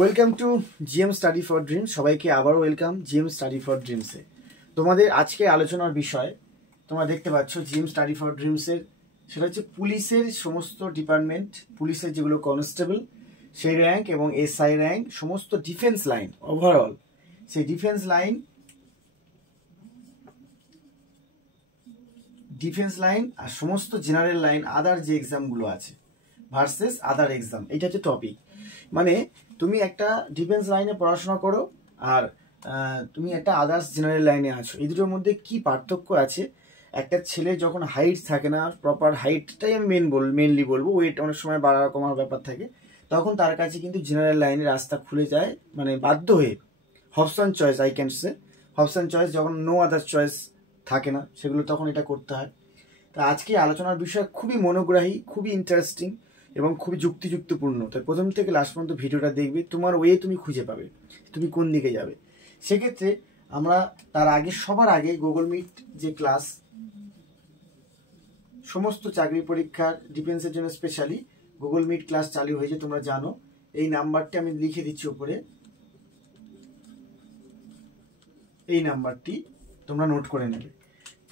Welcome to GM study for dreams. সবাইকে আবারও welcome GM study for ড্রিমসে। তোমাদের আজকে আলোচনার বিষয় তোমরা দেখতে পাচ্ছ জিএম স্টাডি ফর ড্রিমসের, সেটা হচ্ছে পুলিশের সমস্ত ডিপার্টমেন্ট, পুলিশের যেগুলো কনস্টেবল সেই র্যাঙ্ক এবং এসআই র্যাঙ্ক, সমস্ত ডিফেন্স লাইন ওভারঅল, সেই ডিফেন্স লাইন আর সমস্ত জেনারেল লাইন আদার যে এক্সামগুলো আছে ভার্সেস আদার এক্সাম, এটা হচ্ছে টপিক। মানে তুমি একটা ডিফেন্স লাইনে পড়াশোনা করো আর তুমি একটা আদার্স জেনারেল লাইনে আছো, এই দুটোর মধ্যে কি পার্থক্য আছে। একটা ছেলে যখন হাইট থাকে না, প্রপার হাইটটাই আমি মেনলি বলবো, ওয়েট অনেক সময় বাড়া কমার ব্যাপার থাকে, তখন তার কাছে কিন্তু জেনারেল লাইনে রাস্তা খুলে যায়, মানে বাধ্য হয়ে। Hobson choice, I can say Hobson choice, যখন নো আদার চয়েস থাকে না সেগুলো তখন এটা করতে হয়। তা আজকে আলোচনার বিষয় খুবই মনোগ্রাহী, খুবই ইন্টারেস্টিং এবং খুবই যুক্তিযুক্তপূর্ণ। তাই প্রথম থেকে লাস্ট পর্যন্ত ভিডিওটা দেখবে, তোমার ওয়ে তুমি খুঁজে পাবে তুমি কোন দিকে যাবে। সেক্ষেত্রে আমরা সবার আগে গুগল মিট যে ক্লাস, সমস্ত চাকরি পরীক্ষার ডিফেন্সের জন্য স্পেশালি গুগল মিট ক্লাস চালু হয়েছে, তোমরা জানো। এই নাম্বারটি আমি লিখে দিচ্ছি উপরে, এই নাম্বারটি তোমরা নোট করে নেবে,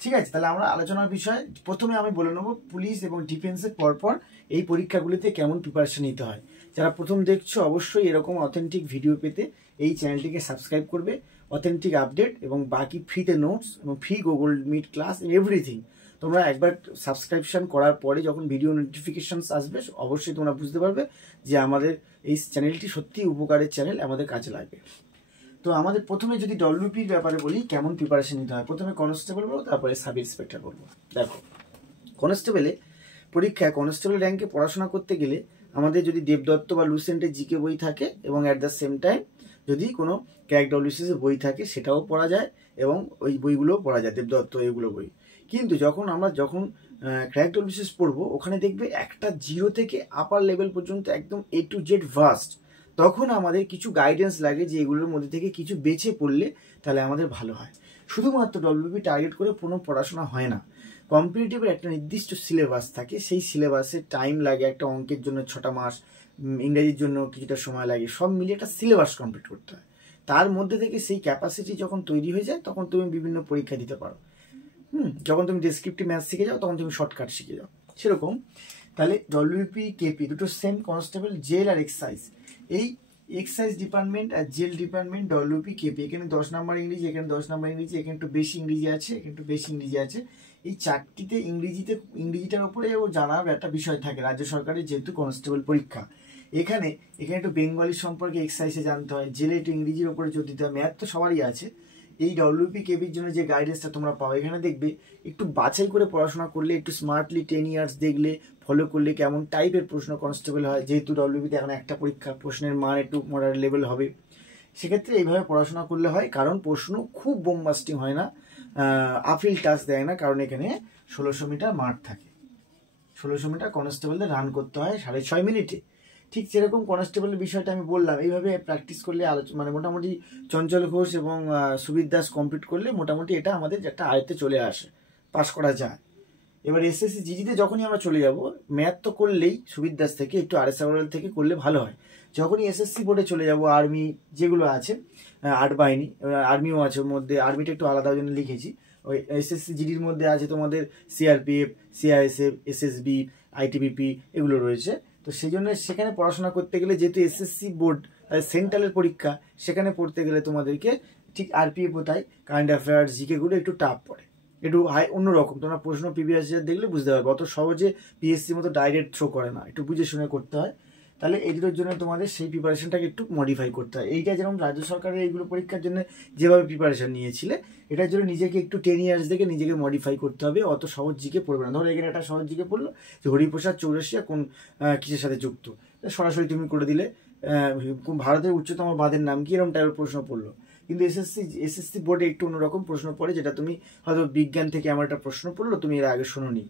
ঠিক আছে? তাহলে আমরা আলোচনার বিষয় প্রথমে আমি বলে নেবো পুলিশ এবং ডিফেন্সের পরপর এই পরীক্ষাগুলিতে কেমন প্রিপারেশন নিতে হয়। যারা প্রথম দেখছো অবশ্যই এরকম অথেন্টিক ভিডিও পেতে এই চ্যানেলটিকে সাবস্ক্রাইব করবে। অথেন্টিক আপডেট এবং বাকি ফ্রিতে নোটস এবং free Google Meet class everything তোমরা একবার সাবস্ক্রিপশন করার পরে যখন ভিডিও নোটিফিকেশন আসবে অবশ্যই তোমরা বুঝতে পারবে যে আমাদের এই চ্যানেলটি সত্যি উপকারের চ্যানেল, আমাদের কাজে লাগবে। তো আমাদের প্রথমে যদি ডব্লিউপির ব্যাপারে বলি কেমন প্রিপারেশন নিতে হয়, প্রথমে কনস্টেবল বলবো, তারপরে সাব ইন্সপেক্টর বলবো। দেখো, কনস্টেবলে পরীক্ষায় কনস্টেবল র্যাঙ্কে পড়াশোনা করতে গেলে আমাদের যদি দেবদত্ত বা লুসেন্টের জিকে বই থাকে এবং অ্যাট দ্য সেম টাইম যদি কোনো ক্র্যাক ডব্লিউসিএস বই থাকে সেটাও পড়া যায় এবং ওই বইগুলোও পড়া যায়, দেবদত্ত এগুলো বই। কিন্তু আমরা যখন ক্র্যাক ডব্লিউসিএস পড়বো, ওখানে দেখবে একটা জিরো থেকে আপার লেভেল পর্যন্ত একদম A to Z ভাস্ট। তখন আমাদের কিছু গাইডেন্স লাগে যে এগুলোর মধ্যে থেকে কিছু বেছে পড়লে তাহলে আমাদের ভালো হয়। শুধুমাত্র ডব্লিউপি টার্গেট করে কোনো পড়াশোনা হয় না। কম্পিটিটিভের একটা নির্দিষ্ট সিলেবাস থাকে, সেই সিলেবাসে টাইম লাগে, একটা অঙ্কের জন্য 6টা মাস, ইংরেজির জন্য কিছুটা সময় লাগে, সব মিলিয়ে একটা সিলেবাস কমপ্লিট করতে হয়। তার মধ্যে থেকে সেই ক্যাপাসিটি যখন তৈরি হয়ে যায় তখন তুমি বিভিন্ন পরীক্ষা দিতে পারো। যখন তুমি ডেসক্রিপটিভ ম্যাথ শিখে যাও তখন তুমি শর্টকাট শিখে যাও, সেরকম। তাহলে ডব্লিউপি কেপি দুটো সেম, কনস্টেবল জেল আর এক্সাইজ। এই এক্সাইজ ডিপার্টমেন্ট আর জেল ডিপার্টমেন্ট ডব্লিউপি কেপি, এখানে 10 নম্বর ইংরেজি, এখানে 10 নম্বর ইংরেজি, এখানে একটু বেশি ইংরেজি আছে, এখানে একটু বেশি ইংরেজি আছে। এই চারটিতে ইংরেজিটার উপরে ও জানার একটা বিষয় থাকে, রাজ্য সরকারের যেহেতু কনস্টেবল পরীক্ষা। এখানে একটু বেঙ্গলি সম্পর্কে এক্সাইজে জানতে হয়, জেলে একটু ইংরেজির উপরে জোর দিতে হয়, ম্যাথ তো সবারই আছে। এই ডব্লিউপি কেবির জন্য যে গাইডেন্সটা তোমরা পাও, এখানে দেখবে একটু বাছাই করে পড়াশোনা করলে, একটু স্মার্টলি 10 ইয়ার্স দেখলে, ফলো করলে কেমন টাইপের প্রশ্ন কনস্টেবল হয়, যেহেতু ডব্লিউপিতে এখন একটা পরীক্ষা, প্রশ্নের মান একটু মডারেট লেভেল হবে, সেক্ষেত্রে এইভাবে পড়াশোনা করলে হয়। কারণ প্রশ্ন খুব বোমবাস্টিং হয় না, আপিল টাচ দেয় না, কারণ এখানে 1600 মিটার মাঠ থাকে, 1600 মিটার কনস্টেবলদের রান করতে হয় 6.5 মিনিটে। ঠিক যেরকম কনস্টেবলের বিষয়টা আমি বললাম, এইভাবে প্র্যাকটিস করলে মানে মোটামুটি চঞ্চল ঘোষ এবং সুবির দাস কমপ্লিট করলে মোটামুটি এটা আমাদের একটা আয়ত্তে চলে আসে, পাস করা যায়। এবার এসএসসি জিডিতে যখনই আমরা চলে যাব, ম্যাথ তো করলেই সুবির দাস থেকে একটু RS আগরওয়াল থেকে করলে ভালো হয়। যখনই এসএসসি বোর্ডে চলে যাব, আর্মি যেগুলো আছে, আট বাহিনী, আর্মিও আছে ওর মধ্যে, আর্মিটা একটু আলাদা জন্য লিখেছি। ওই এসএসসি জিডির মধ্যে আছে তোমাদের সিআরপিএফ, সিআইএসএফ, এসএসবি, আইটিবিপি এগুলো রয়েছে। তো সেই জন্য সেখানে পড়াশোনা করতে গেলে, যেহেতু এসএসসি বোর্ড সেন্ট্রালের পরীক্ষা, সেখানে পড়তে গেলে তোমাদেরকে ঠিক আরপিএফ ও তাই কারেন্ট অ্যাফেয়ার্স জিকেগুলো একটু টাফ পড়ে, একটু অন্যরকম। তোমরা প্রশ্ন প্রিভিয়াস ইয়ার দেখলে বুঝতে পারবে, অত সহজে পিএসসির মতো ডাইরেক্ট থ্রো করে না, একটু বুঝে শুনে করতে হয়। তাহলে এই দুটোর জন্য তোমাদের সেই প্রিপারেশনটাকে একটু মডিফাই করতে হয়। এইটা যেমন রাজ্য সরকারের এইগুলো পরীক্ষার জন্য যেভাবে প্রিপারেশন নিয়েছিলে, এটার জন্য নিজেকে একটু 10 ইয়ার্স দেখে নিজেকে মডিফাই করতে হবে, অত সহজ জিকে পড়বে না। ধরো এখানে একটা সহজ জিকে পড়লো যে হরিপ্রসাদ চৌরাশিয়া কোন কিসের সাথে যুক্ত, সরাসরি তুমি করে দিলে ভারতের উচ্চতম বাঁধের নাম কি, এরকম টাইপের প্রশ্ন পড়লো। কিন্তু এসএসসি বোর্ডে একটু অন্যরকম প্রশ্ন পড়ে, যেটা তুমি হয়তো বিজ্ঞান থেকে আমার একটা প্রশ্ন পড়লো, তুমি এর আগে শোনোনি।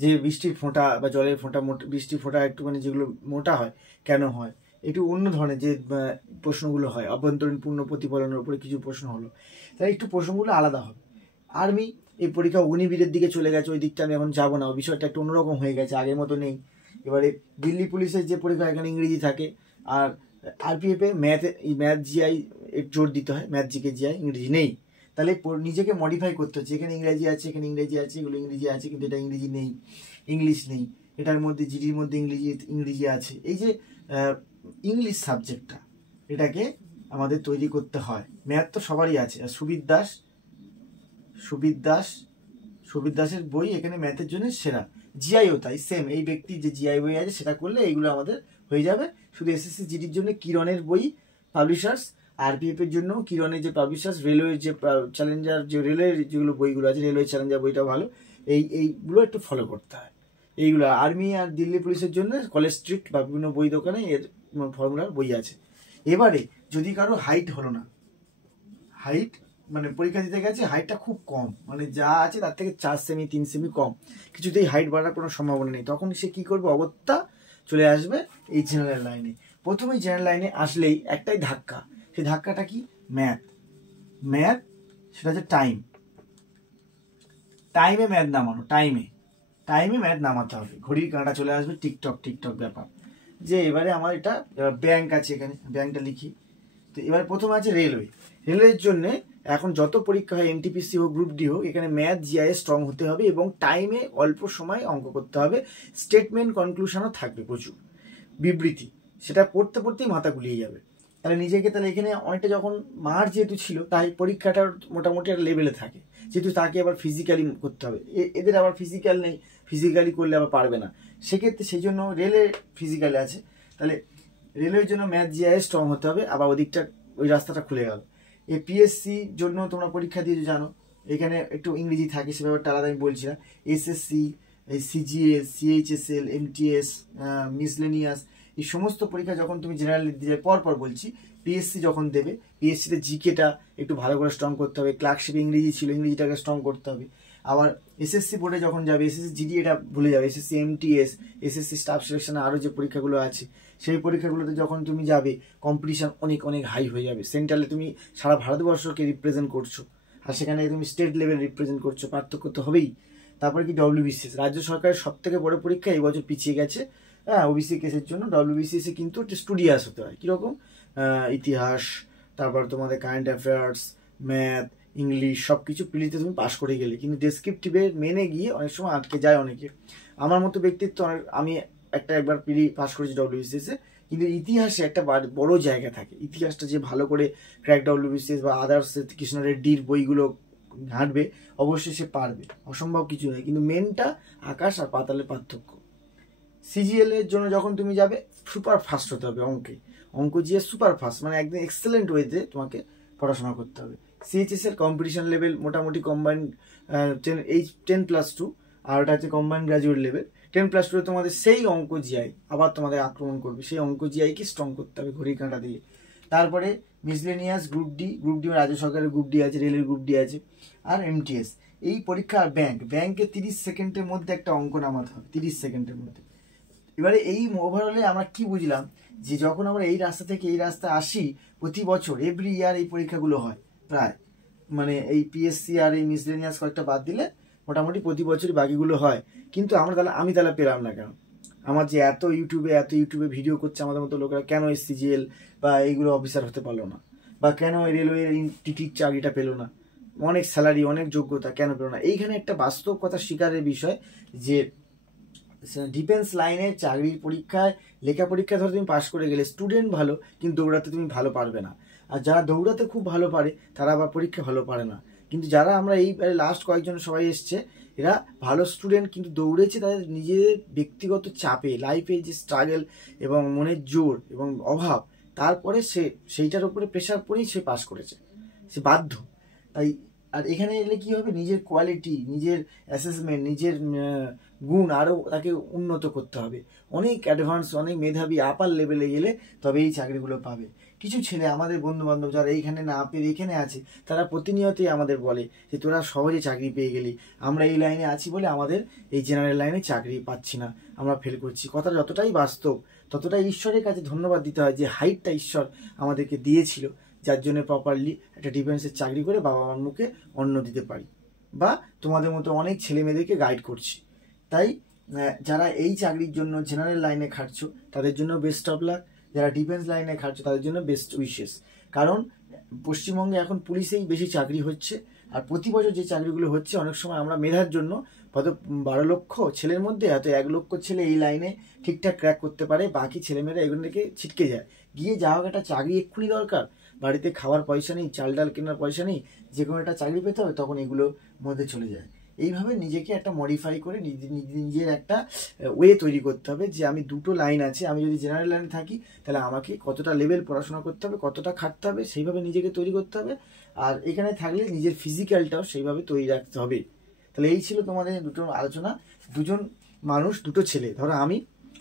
যে বৃষ্টির ফোঁটা বা জলের ফোঁটা, বৃষ্টির ফোঁটা একটুখানি যেগুলো মোটা হয় কেন হয়, একটু অন্য ধরনের যে প্রশ্নগুলো হয়, অভ্যন্তরীণ পূর্ণ প্রতিফলনের উপরে কিছু প্রশ্ন হলো, তাই একটু প্রশ্নগুলো আলাদা হবে। আর্মি এই পরীক্ষা অগ্নিবীরের দিকে চলে গেছে, ওই দিকটা আমি এখন যাবো না, বিষয়টা একটু অন্যরকম হয়ে গেছে, আগের মতো নেই। এবারে দিল্লি পুলিশের যে পরীক্ষা, এখানে ইংরেজি থাকে, আর আরপিএফে ম্যাথ জিআই জোর দিতে হয়, ম্যাথ জিকে জিআই, ইংরেজি নেই। তাহলে নিজেকে মডিফাই করতে হচ্ছে, এখানে ইংরেজি আছে, এখানে ইংরেজি আছে, এগুলো ইংরেজি আছে, কিন্তু এটা ইংরেজি নেই, ইংলিশ নেই, এটার মধ্যে জিডির মধ্যে ইংরেজি আছে। এই যে ইংলিশ সাবজেক্টটা, এটাকে আমাদের তৈরি করতে হয়। ম্যাথ তো সবারই আছে। আর সুবির দাসের বই এখানে ম্যাথের জন্য সেরা। জিআইও তাই, সেম এই ব্যক্তির যে জিআই বই আছে সেটা করলে এইগুলো আমাদের হয়ে যাবে। শুধু এসএসসি জিডির জন্য কিরণের বই পাবলিশার্স, আরপিএফ এর জন্য কিরণের যে পাবলিশার্স, রেলওয়ের যে চ্যালেঞ্জার, যে রেলওয়ের যেগুলো বইগুলো আছে, রেলওয়ে চ্যালেঞ্জার বইটা ভালো, এইগুলো একটু ফলো করতে হয়। এইগুলো আর্মি আর দিল্লি পুলিশের জন্য কলেজ স্ট্রিট বা বিভিন্ন বই দোকানে এর ফর্মুলার বই আছে। এবারে যদি কারো হাইট হলো না, হাইট মানে পরীক্ষা দিতে গেছে, হাইটটা খুব কম, মানে যা আছে তার থেকে 4 সেমি 3 সেমি কম, কিছুতেই হাইট বাড়ার কোনো সম্ভাবনা নেই, তখন সে কি করবে, অগত্যা চলে আসবে এই জেনারেল লাইনে। প্রথমে জেনারেল লাইনে আসলেই একটাই ধাক্কা, সেই ধাক্কাটা কি, ম্যাথ, সেটা হচ্ছে টাইমে ম্যাথ নামানো, টাইমে ম্যাথ নামাতে হবে, ঘড়ির কাঁটা চলে আসবে, টিকটক ব্যাপার। যে এবারে আমার এটা ব্যাংক আছে, এখানে ব্যাংকটা লিখি। তো এবার প্রথমে আছে রেলওয়ের জন্য এখন যত পরীক্ষা হয়, এনটিপিসি হোক, গ্রুপ ডি হোক, এখানে ম্যাথ জিআই স্ট্রং হতে হবে এবং টাইমে অল্প সময় অঙ্ক করতে হবে। স্টেটমেন্ট কনক্লুশনও থাকবে প্রচুর, বিবৃতি, সেটা পড়তেই মাথা গুলিয়ে যাবে। তাহলে নিজেকে, তাহলে এখানে অনেকটা যখন মার যেহেতু ছিল, তাই পরীক্ষাটার মোটামুটি একটা লেভেলে থাকে, যেহেতু তাকে আবার ফিজিক্যালি করতে হবে, এদের আবার ফিজিক্যাল নেই, ফিজিক্যালি করলে আবার পারবে না, সেক্ষেত্রে সেই জন্য রেলে ফিজিক্যালে আছে। তাহলে রেলের জন্য ম্যাথ জিআই স্ট্রং হতে হবে, আবার ওই রাস্তাটা খুলে গেল। পিএসসি জন্য তোমরা পরীক্ষা দিয়ে জানো, এখানে একটু ইংরেজি থাকে, সে ব্যাপারটা আলাদা আমি বলছি না। SSC, CGL, CHSL, MTS, miscellaneous, এই সমস্ত পরীক্ষা যখন তুমি জেনারেল দিয়ে পর বলছি, পিএসসি যখন দেবে, পিএসসিতে জিকেটা একটু ভালো করে স্ট্রং করতে হবে, ক্লার্কশিপ ইংরেজি ছিল, ইংরেজিটাকে স্ট্রং করতে হবে। আবার এসএসসি বোর্ডে যখন যাবে, এসএসসি জিডি এটা ভুলে যাবে, এসএসসি এমটিএস, এসএসসি স্টাফ সিলেকশনে আরও যে পরীক্ষাগুলো আছে, সেই পরীক্ষাগুলোতে যখন তুমি যাবে, কম্পিটিশন অনেক হাই হয়ে যাবে। সেন্ট্রালে তুমি সারা ভারতবর্ষকে রিপ্রেজেন্ট করছো, আর সেখানে তুমি স্টেট লেভেল রিপ্রেজেন্ট করছো, পার্থক্য তো হবেই। তারপরে কি ডব্লিউবিসিএস, রাজ্য সরকারের সব থেকে বড় পরীক্ষা, এই বছর পিছিয়ে গেছে, হ্যাঁ, ওবিসি কেসের জন্য। ডব্লিউবিসিএসে কিন্তু একটু স্টুডিয়াস হতে হয়, কীরকম, ইতিহাস, তারপর তোমাদের কারেন্ট অ্যাফেয়ার্স, ম্যাথ, ইংলিশ, সব কিছু প্রিলিতে তুমি পাস করে গেলে, কিন্তু ডেসক্রিপটিভে মেনে গিয়ে অনেক সময় আটকে যায় অনেকে। আমার মতো ব্যক্তিত্ব, আমি একবার প্রিলি পাস করেছি ডব্লিউবিসিএসে, কিন্তু ইতিহাসে একটা বড় জায়গা থাকে, ইতিহাসটা যে ভালো করে ক্র্যাক ডব্লিউবিসিএস বা আদার্স কৃষ্ণ রেড্ডির বইগুলো ঘাঁটবে, অবশ্যই সে পারবে, অসম্ভব কিছু নয়, কিন্তু মেনটা আকাশ আর পাতালের পার্থক্য। সিজিএল এর জন্য যখন তুমি যাবে, সুপার ফাস্ট হতে হবে অঙ্ক জিএস সুপার ফাস্ট, মানে একদম এক্সেলেন্ট ওয়েতে তোমাকে পড়াশোনা করতে হবে। সিএইচএস এর কম্পিটিশন লেভেল মোটামুটি কম্বাইন্ড 10+2, আর ওটা হচ্ছে কম্বাইন্ড গ্রাজুয়েট লেভেল। 10+2 তোমাদের সেই অঙ্ক জিআই আবার তোমাদের আক্রমণ করবে, সেই অঙ্ক জিআইকে স্ট্রং করতে হবে ঘড়ি কাঁটা দিয়ে। তারপরে মিসলেনিয়াস, গ্রুপ ডি রাজ্য সরকারের গ্রুপ ডি আছে, রেলের গ্রুপ ডি আছে, আর এমটিএস। এই পরীক্ষা, আর ব্যাংকে 30 সেকেন্ডের মধ্যে একটা অঙ্ক নামাতে হবে, 30 সেকেন্ডের মধ্যে। এবারে এই ওভারঅলে আমরা কি বুঝলাম, যে যখন আমরা এই রাস্তা থেকে এই রাস্তা আসি, প্রতি বছর এভরি ইয়ার এই পরীক্ষাগুলো হয় প্রায়, মানে এই পিএসসি আর এই মিসলেনিয়াস কয়েকটা বাদ দিলে মোটামুটি প্রতি বছরই বাকিগুলো হয়। কিন্তু আমি তাহলে পেলাম না কেন? আমার যে এত ইউটিউবে ভিডিও করছে আমাদের মতো লোকেরা, কেন এই সিজিএল বা এইগুলো অফিসার হতে পারলো না, বা কেন রেলওয়ে টিটির চাকরিটা পেলো না, অনেক স্যালারি, অনেক যোগ্যতা, কেন পেলো না? এইখানে একটা বাস্তব কথা স্বীকারের বিষয়, যে ডিফেন্স লাইনে চাকরির পরীক্ষায়, লেখা পরীক্ষা ধরো তুমি পাশ করে গেলে, স্টুডেন্ট ভালো, কিন্তু দৌড়াতে তুমি ভালো পারবে না। আর যারা দৌড়াতে খুব ভালো পারে, তারা আবার পরীক্ষা ভালো পারে না। কিন্তু যারা আমরা এই লাস্ট কয়েকজন সবাই এসছে, এরা ভালো স্টুডেন্ট, কিন্তু দৌড়েছে তাদের নিজেদের ব্যক্তিগত চাপে, লাইফে যে স্ট্রাগল এবং মনের জোর এবং অভাব, তারপরে সেইটার উপরে প্রেশার পড়েই সে পাস করেছে, সে বাধ্য। তাই আর এখানে এলে কি হবে, নিজের কোয়ালিটি, নিজের অ্যাসেসমেন্ট, নিজের গুণ আরও তাকে উন্নত করতে হবে, অনেক অ্যাডভান্স, অনেক মেধাবী, আপার লেভেলে গেলে তবে এই চাকরিগুলো পাবে। কিছু ছেলে আমাদের বন্ধু বান্ধব যারা এইখানে না পেয়ে এখানে আছে, তারা প্রতিনিয়তই আমাদের বলে যে তোরা সহজে চাকরি পেয়ে গেলি, আমরা এই লাইনে আছি বলে আমাদের এই জেনারেল লাইনে চাকরি পাচ্ছি না, আমরা ফেল করছি। কথাটা যতটাই বাস্তব, ততটাই ঈশ্বরের কাছে ধন্যবাদ দিতে হয়, যে হাইটটা ঈশ্বর আমাদেরকে দিয়েছিল, যার জন্য প্রপারলি একটা ডিফেন্সের চাকরি করে বাবা মার মুখে অন্ন দিতে পারি, বা তোমাদের মতো অনেক ছেলে মেয়েদেরকে গাইড করছি। তাই যারা এই চাকরির জন্য জেনারেল লাইনে খাটছো, তাদের জন্য বেস্ট অফ লাক। যারা ডিফেন্স লাইনে খাটছে তাদের জন্য বেস্ট উইশেস। কারণ পশ্চিমবঙ্গে এখন পুলিশেই বেশি চাকরি হচ্ছে, আর প্রতি বছর যে চাকরিগুলো হচ্ছে অনেক সময় আমরা মেধার জন্য হয়তো 12 লক্ষ ছেলের মধ্যে হয়তো 1 লক্ষ ছেলে এই লাইনে ঠিকঠাক ক্র্যাক করতে পারে, বাকি ছেলেমেয়েরা এগুলো থেকে ছিটকে যায়। গিয়ে যা হোক একটা চাকরি এক্ষুনি দরকার, বাড়িতে খাওয়ার পয়সা নেই, চাল ডাল কেনার পয়সা নেই, যে কোনো একটা চাকরি পেতে হবে, তখন এগুলোর মধ্যে চলে যায়। এইভাবে নিজেকে একটা মডিফাই করে নিজের একটা ওয়ে তৈরি করতে হবে যে আমি দুটো লাইন আছে, আমি যদি জেনারেল লাইনে থাকি তাহলে আমাকে কতটা লেভেল পড়াশোনা করতে হবে, কতটা খাটতে হবে, সেইভাবে নিজেকে তৈরি করতে হবে। আর এখানে থাকলে নিজের ফিজিক্যালটাও সেইভাবে তৈরি রাখতে হবে। তাহলে এই ছিল তোমাদের দুটো আলোচনা। দুজন মানুষ, দুটো ছেলে, ধরো আমি,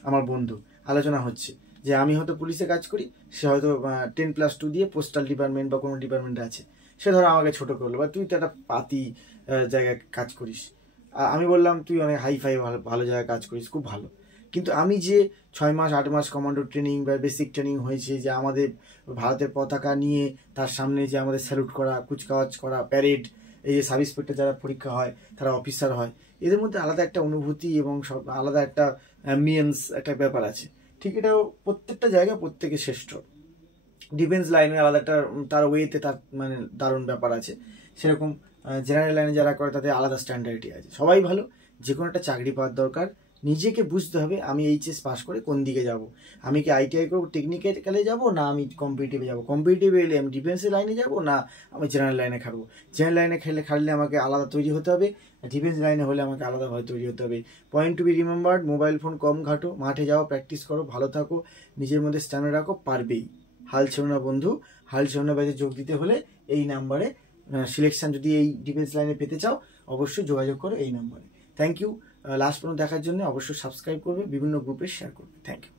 আমার বন্ধু, আলোচনা হচ্ছে যে আমি হয়তো পুলিশে কাজ করি, সে হয়তো 10+2 দিয়ে পোস্টাল ডিপার্টমেন্ট বা কোনো ডিপার্টমেন্টে আছে, সে ধরো আমাকে ছোট করলো, বা তুই তো একটা পাতি জায়গায় কাজ করিস, আমি বললাম তুই অনেক হাইফাই ভালো জায়গায় কাজ করিস, খুব ভালো। কিন্তু আমি যে 6 মাস 8 মাস কমান্ডো ট্রেনিং বা বেসিক ট্রেনিং হয়েছে, যে আমাদের ভারতের পতাকা নিয়ে তার সামনে যে আমাদের স্যালুট করা, কুচকাওয়াজ করা, প্যারেড, এই যে সাব ইন্সপেক্টর যারা পরীক্ষা হয় তারা অফিসার হয়, এদের মধ্যে আলাদা একটা অনুভূতি এবং সব আলাদা একটা অ্যাম্বিয়েন্স একটা ব্যাপার আছে। ঠিক এটাও প্রত্যেকটা জায়গায় প্রত্যেকে শ্রেষ্ঠ। ডিফেন্স লাইনে আলাদা একটা তার ওয়েতে তার মানে দারুণ ব্যাপার আছে, সেরকম জেনারেল লাইনে যারা করে তাদের আলাদা স্ট্যান্ডার্ডই আছে। সবাই ভালো, যে কোনো একটা চাকরি পাওয়ার দরকার, নিজেকে বুঝতে হবে আমি এইচএস পাস করে কোন দিকে যাব, আমি কি আইটিআই করবো, টেকনিক্যালে যাব, না আমি কম্পিটিটিভে যাব, কম্পিটিটিভে এলে আমি ডিফেন্সের লাইনে যাব, না আমি জেনারেল লাইনে খাটবো, জেনারেল লাইনে খাটলে আমাকে আলাদা তৈরি হতে হবে, ডিফেন্স লাইনে হলে আমাকে আলাদাভাবে তৈরি হতে হবে। Point to be remembered, mobile phone কম ঘাটো, মাঠে যাও, প্র্যাকটিস করো, ভালো থাকো, নিজের মধ্যে স্ট্যান্ডার্ড রাখো, পারবেই। হাল ছেড়ো না বন্ধু, হাল ছেড়ো না ব্যাচে যোগ দিতে হলে এই নাম্বারে সিলেকশন, যদি এই ডিফেন্স লাইনে পেতে চাও অবশ্যই যোগাযোগ করো এই নাম্বারে। থ্যাংক ইউ লাস্ট পর্যন্ত দেখার জন্য। অবশ্যই সাবস্ক্রাইব করবে, বিভিন্ন গ্রুপে শেয়ার করবে। Thank you.